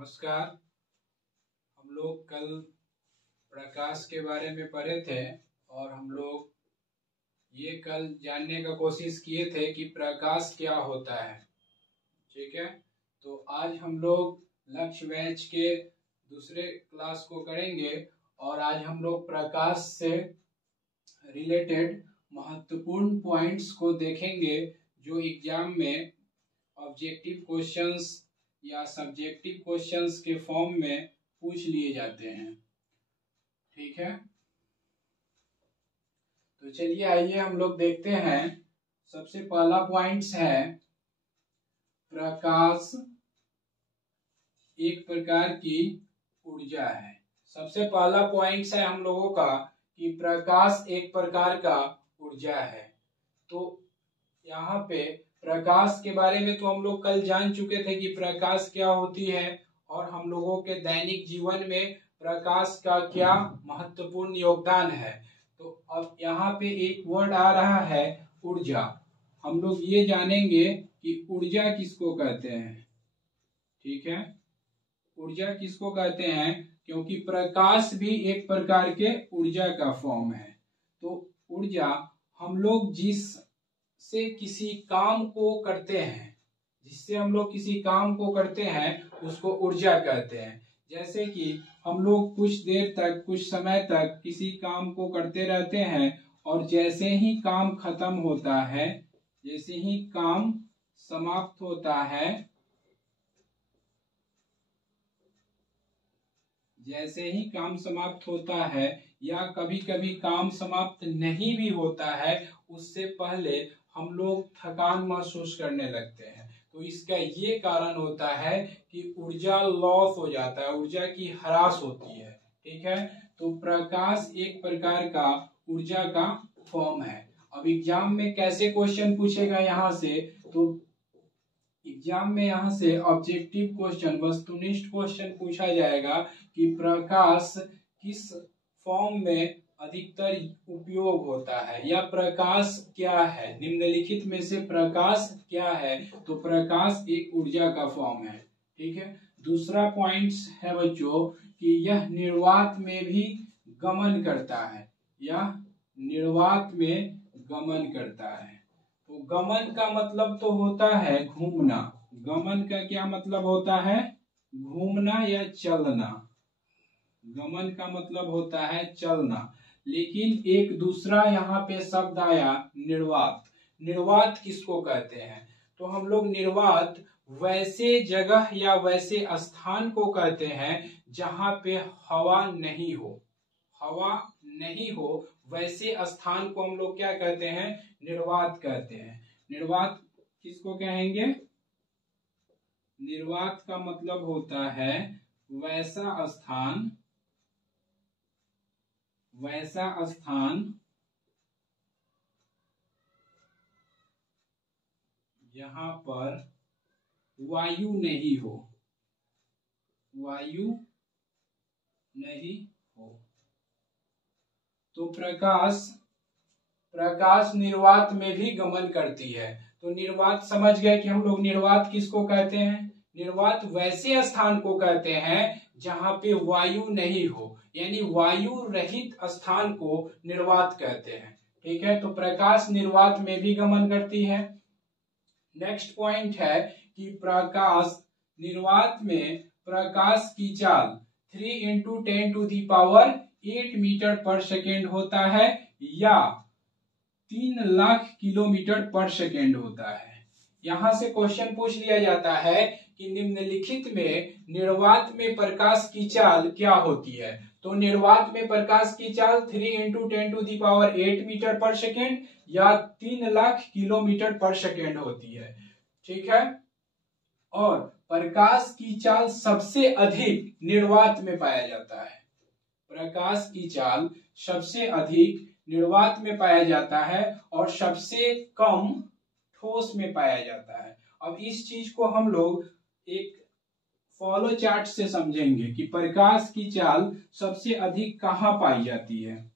नमस्कार। हम लोग कल प्रकाश के बारे में पढ़े थे और हम लोग ये कल जानने का कोशिश किए थे कि प्रकाश क्या होता है। ठीक है, तो आज हम लोग लक्ष्य बैच के दूसरे क्लास को करेंगे और आज हम लोग प्रकाश से रिलेटेड महत्वपूर्ण पॉइंट्स को देखेंगे जो एग्जाम में ऑब्जेक्टिव क्वेश्चंस या सब्जेक्टिव क्वेश्चंस के फॉर्म में पूछ लिए जाते हैं। ठीक है, तो चलिए आइए हम लोग देखते हैं। सबसे पहला पॉइंट्स है प्रकाश एक प्रकार की ऊर्जा है। सबसे पहला पॉइंट्स है हम लोगों का कि प्रकाश एक प्रकार का ऊर्जा है। तो यहाँ पे प्रकाश के बारे में तो हम लोग कल जान चुके थे कि प्रकाश क्या होती है और हम लोगों के दैनिक जीवन में प्रकाश का क्या महत्वपूर्ण योगदान है। तो अब यहाँ पे एक वर्ड आ रहा है ऊर्जा। हम लोग ये जानेंगे कि ऊर्जा किसको कहते हैं। ठीक है, ऊर्जा किसको कहते हैं, क्योंकि प्रकाश भी एक प्रकार के ऊर्जा का फॉर्म है। तो ऊर्जा हम लोग जिससे किसी काम को करते हैं, जिससे हम लोग किसी काम को करते हैं उसको ऊर्जा कहते हैं। जैसे कि हम लोग कुछ देर तक, कुछ समय तक किसी काम को करते रहते हैं और जैसे ही काम खत्म होता है, जैसे ही काम समाप्त होता है, जैसे ही काम समाप्त होता है या कभी कभी काम समाप्त नहीं भी होता है, उससे पहले हम लोग थकान महसूस करने लगते हैं। तो इसका ये कारण होता है कि ऊर्जा लॉस हो जाता है, ऊर्जा की ह्रास होती है। ठीक है, तो प्रकाश एक प्रकार का ऊर्जा का फॉर्म है। अब एग्जाम में कैसे क्वेश्चन पूछेगा यहाँ से, तो एग्जाम में यहाँ से ऑब्जेक्टिव क्वेश्चन, वस्तुनिष्ठ क्वेश्चन पूछा जाएगा कि प्रकाश किस फॉर्म में अधिकतर उपयोग होता है या प्रकाश क्या है, निम्नलिखित में से प्रकाश क्या है। तो प्रकाश एक ऊर्जा का फॉर्म है। ठीक है, दूसरा पॉइंट है बच्चों कि यह निर्वात में भी गमन करता है, यह निर्वात में गमन करता है। तो गमन का मतलब तो होता है घूमना। गमन का क्या मतलब होता है, घूमना या चलना। गमन का मतलब होता है चलना, लेकिन एक दूसरा यहाँ पे शब्द आया निर्वात। निर्वात किसको कहते हैं, तो हम लोग निर्वात वैसे जगह या वैसे स्थान को कहते हैं जहाँ पे हवा नहीं हो, हवा नहीं हो, वैसे स्थान को हम लोग क्या कहते हैं, निर्वात कहते हैं। निर्वात किसको कहेंगे, निर्वात का मतलब होता है वैसा स्थान, वैसा स्थान जहां पर वायु नहीं हो, वायु नहीं हो। तो प्रकाश निर्वात में भी गमन करती है। तो निर्वात समझ गए कि हम लोग निर्वात किसको कहते हैं, निर्वात वैसे स्थान को कहते हैं जहां पे वायु नहीं हो, यानी वायु रहित स्थान को निर्वात कहते हैं। ठीक है, तो प्रकाश निर्वात में भी गमन करती है। नेक्स्ट पॉइंट है कि प्रकाश निर्वात में प्रकाश की चाल 3 × 10⁸ मीटर पर सेकेंड होता है या 3 लाख किलोमीटर पर सेकेंड होता है। यहां से क्वेश्चन पूछ लिया जाता है कि निम्नलिखित में निर्वात में प्रकाश की चाल क्या होती है। तो निर्वात में प्रकाश की चाल 3 × 10⁸ मीटर पर सेकेंड या 3 लाख किलोमीटर पर सेकेंड होती है। ठीक है, और प्रकाश की चाल सबसे अधिक निर्वात में पाया जाता है। प्रकाश की चाल सबसे अधिक निर्वात में पाया जाता है और सबसे कम ठोस में पाया जाता है। अब इस चीज को हम लोग एक फॉलो चार्ट से समझेंगे कि प्रकाश की चाल सबसे अधिक कहाँ पाई जाती है।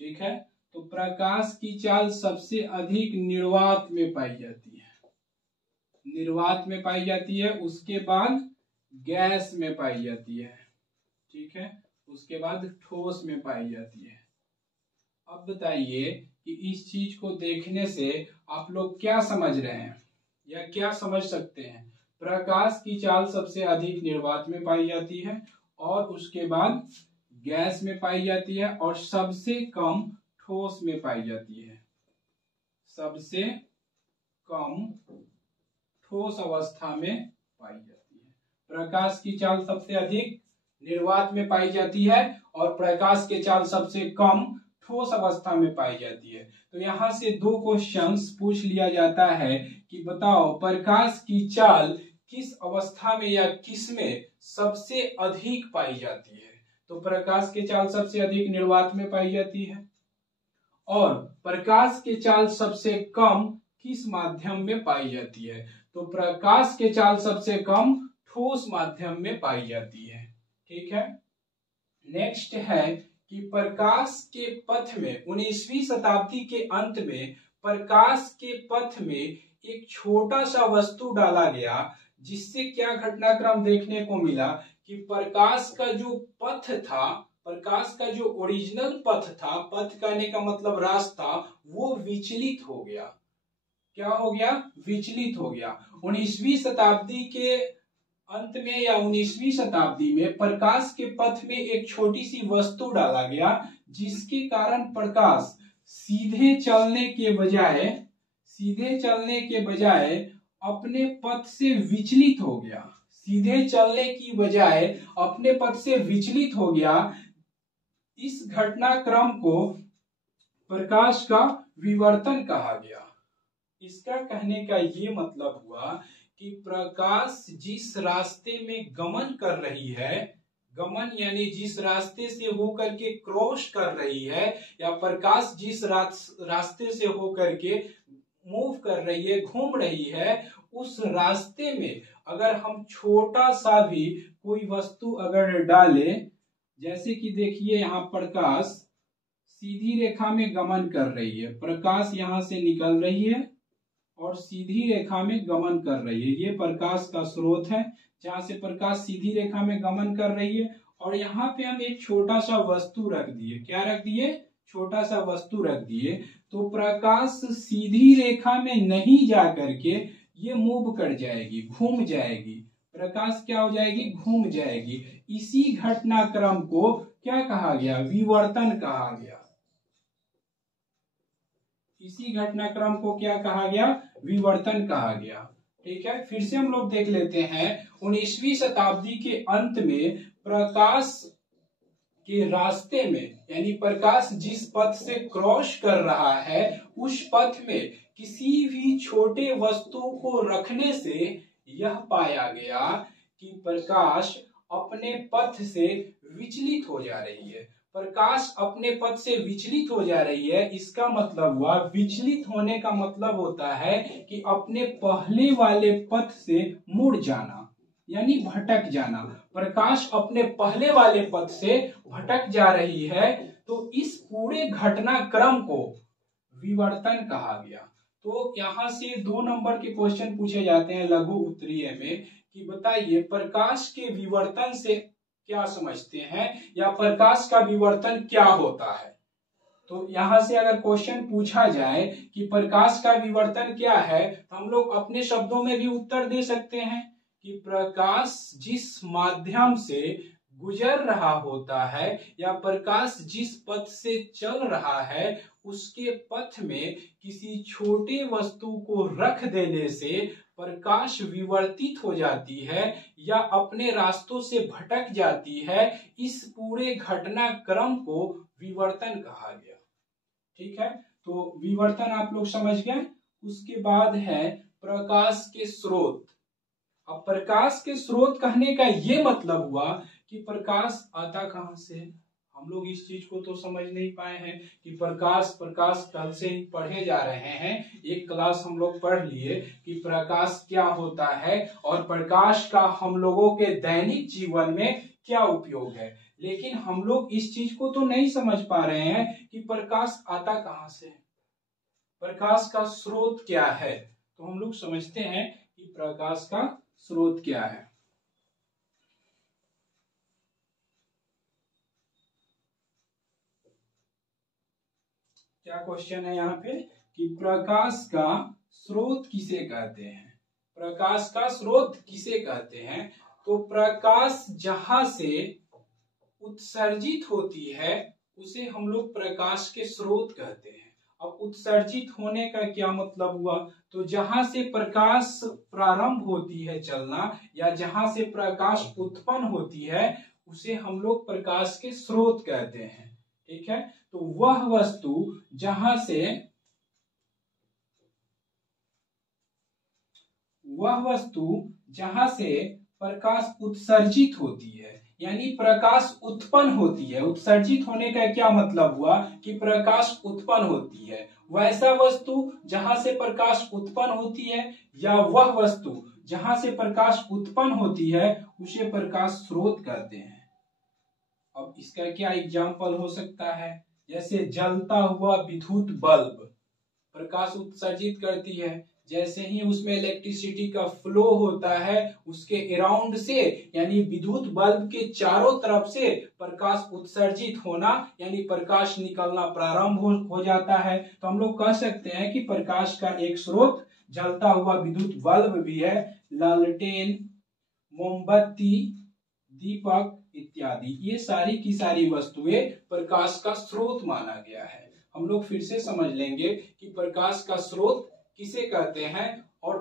ठीक है, तो प्रकाश की चाल सबसे अधिक निर्वात में पाई जाती है, निर्वात में पाई जाती है। उसके बाद गैस में पाई जाती है, ठीक है। उसके बाद ठोस में पाई जाती है। अब बताइए कि इस चीज को देखने से आप लोग क्या समझ रहे हैं या क्या समझ सकते हैं। प्रकाश की चाल सबसे अधिक निर्वात में पाई जाती है, और उसके बाद गैस में पाई जाती है, और सबसे कम ठोस में पाई जाती है। सबसे कम ठोस अवस्था में पाई जाती है। प्रकाश की चाल सबसे अधिक निर्वात में पाई जाती है, और प्रकाश की चाल सबसे कम ठोस अवस्था में पाई जाती है। तो यहाँ से दो क्वेश्चंस पूछ लिया जाता है कि बताओ प्रकाश की चाल किस अवस्था में या किस में सबसे अधिक पाई जाती है। तो प्रकाश की चाल सबसे अधिक निर्वात में पाई जाती है, और प्रकाश की चाल सबसे कम किस माध्यम में पाई जाती है। तो प्रकाश की चाल सबसे कम ठोस माध्यम में पाई जाती है, ठीक है। नेक्स्ट है कि प्रकाश के पथ में 19वीं शताब्दी के अंत में प्रकाश के पथ में एक छोटा सा वस्तु डाला गया, जिससे क्या घटनाक्रम देखने को मिला कि प्रकाश का जो पथ था, प्रकाश का जो ओरिजिनल पथ था, पथ कहने का मतलब रास्ता, वो विचलित हो गया। क्या हो गया? विचलित हो गया। 19वीं शताब्दी के अंत में या 19वीं शताब्दी में प्रकाश के पथ में एक छोटी सी वस्तु डाला गया, जिसके कारण प्रकाश सीधे चलने के बजाय अपने पथ से विचलित हो गया। सीधे चलने की बजाय अपने पथ से विचलित हो गया। इस घटनाक्रम को प्रकाश का विवर्तन कहा गया। इसका कहने का ये मतलब हुआ कि प्रकाश जिस रास्ते में गमन कर रही है, गमन यानी जिस रास्ते से होकर के क्रॉस कर रही है, या प्रकाश जिस रास्ते से होकर के मूव कर रही है, घूम रही है, उस रास्ते में अगर हम छोटा सा भी कोई वस्तु अगर डाले, जैसे कि देखिए यहाँ प्रकाश सीधी रेखा में गमन कर रही है, प्रकाश यहाँ से निकल रही है और सीधी रेखा में गमन कर रही है। ये प्रकाश का स्रोत है जहां से प्रकाश सीधी रेखा में गमन कर रही है, और यहाँ पे हम एक छोटा सा वस्तु रख दिए। क्या रख दिए? छोटा सा वस्तु रख दिए। तो प्रकाश सीधी रेखा में नहीं जा करके ये मूव कर जाएगी, घूम जाएगी। प्रकाश क्या हो जाएगी? घूम जाएगी। इसी घटनाक्रम को क्या कहा गया? विवर्तन कहा गया। इसी घटनाक्रम को क्या कहा गया? विवर्तन कहा गया, ठीक है। फिर से हम लोग देख लेते हैं। 19वीं शताब्दी के अंत में प्रकाश के रास्ते में, यानी प्रकाश जिस पथ से क्रॉस कर रहा है, उस पथ में किसी भी छोटे वस्तु को रखने से यह पाया गया कि प्रकाश अपने पथ से विचलित हो जा रही है। प्रकाश अपने पथ से विचलित हो जा रही है, इसका मतलब हुआ, विचलित होने का मतलब होता है कि अपने पहले वाले पथ से मुड़ जाना, यानी भटक जाना। प्रकाश अपने पहले वाले पथ से भटक जा रही है, तो इस पूरे घटनाक्रम को विवर्तन कहा गया। तो यहाँ से 2 नंबर के क्वेश्चन पूछे जाते हैं लघु उत्तरीय में कि बताइए प्रकाश के विवर्तन से क्या समझते हैं, या प्रकाश का विवर्तन क्या होता है। तो यहाँ से अगर क्वेश्चन पूछा जाए कि प्रकाश का विवर्तन क्या है, तो हम लोग अपने शब्दों में भी उत्तर दे सकते हैं कि प्रकाश जिस माध्यम से गुजर रहा होता है, या प्रकाश जिस पथ से चल रहा है, उसके पथ में किसी छोटे वस्तु को रख देने से प्रकाश विवर्तित हो जाती है या अपने रास्तों से भटक जाती है। इस पूरे घटनाक्रम को विवर्तन कहा गया, ठीक है। तो विवर्तन आप लोग समझ गए। उसके बाद है प्रकाश के स्रोत। अब प्रकाश के स्रोत कहने का ये मतलब हुआ कि प्रकाश आता कहां से। हम लोग इस चीज को तो समझ नहीं पाए हैं कि प्रकाश कल से ही पढ़े जा रहे हैं। एक क्लास हम लोग पढ़ लिए कि प्रकाश क्या होता है और प्रकाश का हम लोगों के दैनिक जीवन में क्या उपयोग है, लेकिन हम लोग इस चीज को तो नहीं समझ पा रहे हैं कि प्रकाश आता कहां से, प्रकाश का स्रोत क्या है। तो हम लोग समझते हैं कि प्रकाश का स्रोत क्या है। क्या क्वेश्चन है यहाँ पे कि प्रकाश का स्रोत किसे कहते हैं? प्रकाश का स्रोत किसे कहते हैं? तो प्रकाश जहां से उत्सर्जित होती है उसे हम लोग प्रकाश के स्रोत कहते हैं। अब उत्सर्जित होने का क्या मतलब हुआ? तो जहां से प्रकाश प्रारंभ होती है चलना या जहां से प्रकाश उत्पन्न होती है उसे हम लोग प्रकाश के स्रोत कहते हैं। ठीक है, तो वह वस्तु जहां से प्रकाश उत्सर्जित होती है यानी प्रकाश उत्पन्न होती है। उत्सर्जित होने का क्या मतलब हुआ कि प्रकाश उत्पन्न होती है। वैसा वस्तु जहां से प्रकाश उत्पन्न होती है या वह वस्तु जहां से प्रकाश उत्पन्न होती है उसे प्रकाश स्रोत कहते हैं। अब इसका क्या एग्जाम्पल हो सकता है? जैसे जलता हुआ विद्युत बल्ब प्रकाश उत्सर्जित करती है। जैसे ही उसमें इलेक्ट्रिसिटी का फ्लो होता है उसके अराउंड से यानी विद्युत बल्ब के चारों तरफ से प्रकाश उत्सर्जित होना यानी प्रकाश निकलना प्रारंभ हो जाता है। तो हम लोग कह सकते हैं कि प्रकाश का एक स्रोत जलता हुआ विद्युत बल्ब भी है। लालटेन, मोमबत्ती, दीपक इत्यादि ये सारी की सारी वस्तुएं प्रकाश का स्रोत माना गया है। हम लोग फिर से समझ लेंगे कि प्रकाश का स्रोत किसे कहते हैं और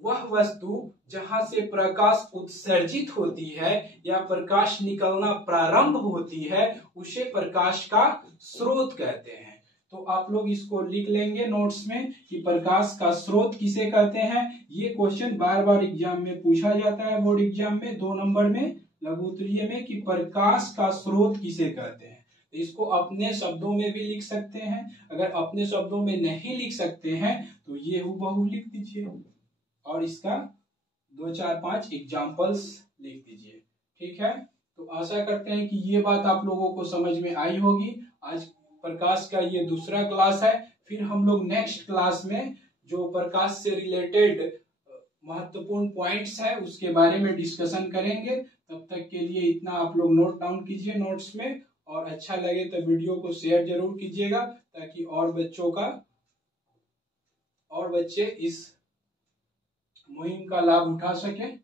वह वस्तु जहां से प्रकाश उत्सर्जित होती है या प्रकाश निकलना प्रारंभ होती है उसे प्रकाश का स्रोत कहते हैं। तो आप लोग इसको लिख लेंगे नोट्स में कि प्रकाश का स्रोत किसे कहते हैं। ये क्वेश्चन बार बार एग्जाम में पूछा जाता है, बोर्ड एग्जाम में 2 नंबर में लघु उत्तरीय में, कि प्रकाश का स्रोत किसे कहते हैं। तो इसको अपने शब्दों में भी लिख सकते हैं। अगर अपने शब्दों में नहीं लिख सकते हैं तो ये हूबहू लिख दीजिए और इसका 2, 4, 5 एग्जाम्पल्स लिख दीजिए। ठीक है, तो आशा करते हैं कि ये बात आप लोगों को समझ में आई होगी। आज प्रकाश का ये दूसरा क्लास है। फिर हम लोग नेक्स्ट क्लास में जो प्रकाश से रिलेटेड महत्वपूर्ण पॉइंट्स है उसके बारे में डिस्कशन करेंगे। तब तक के लिए इतना आप लोग नोट डाउन कीजिए नोट्स में, और अच्छा लगे तो वीडियो को शेयर जरूर कीजिएगा ताकि और बच्चे इस मुहिम का लाभ उठा सकें।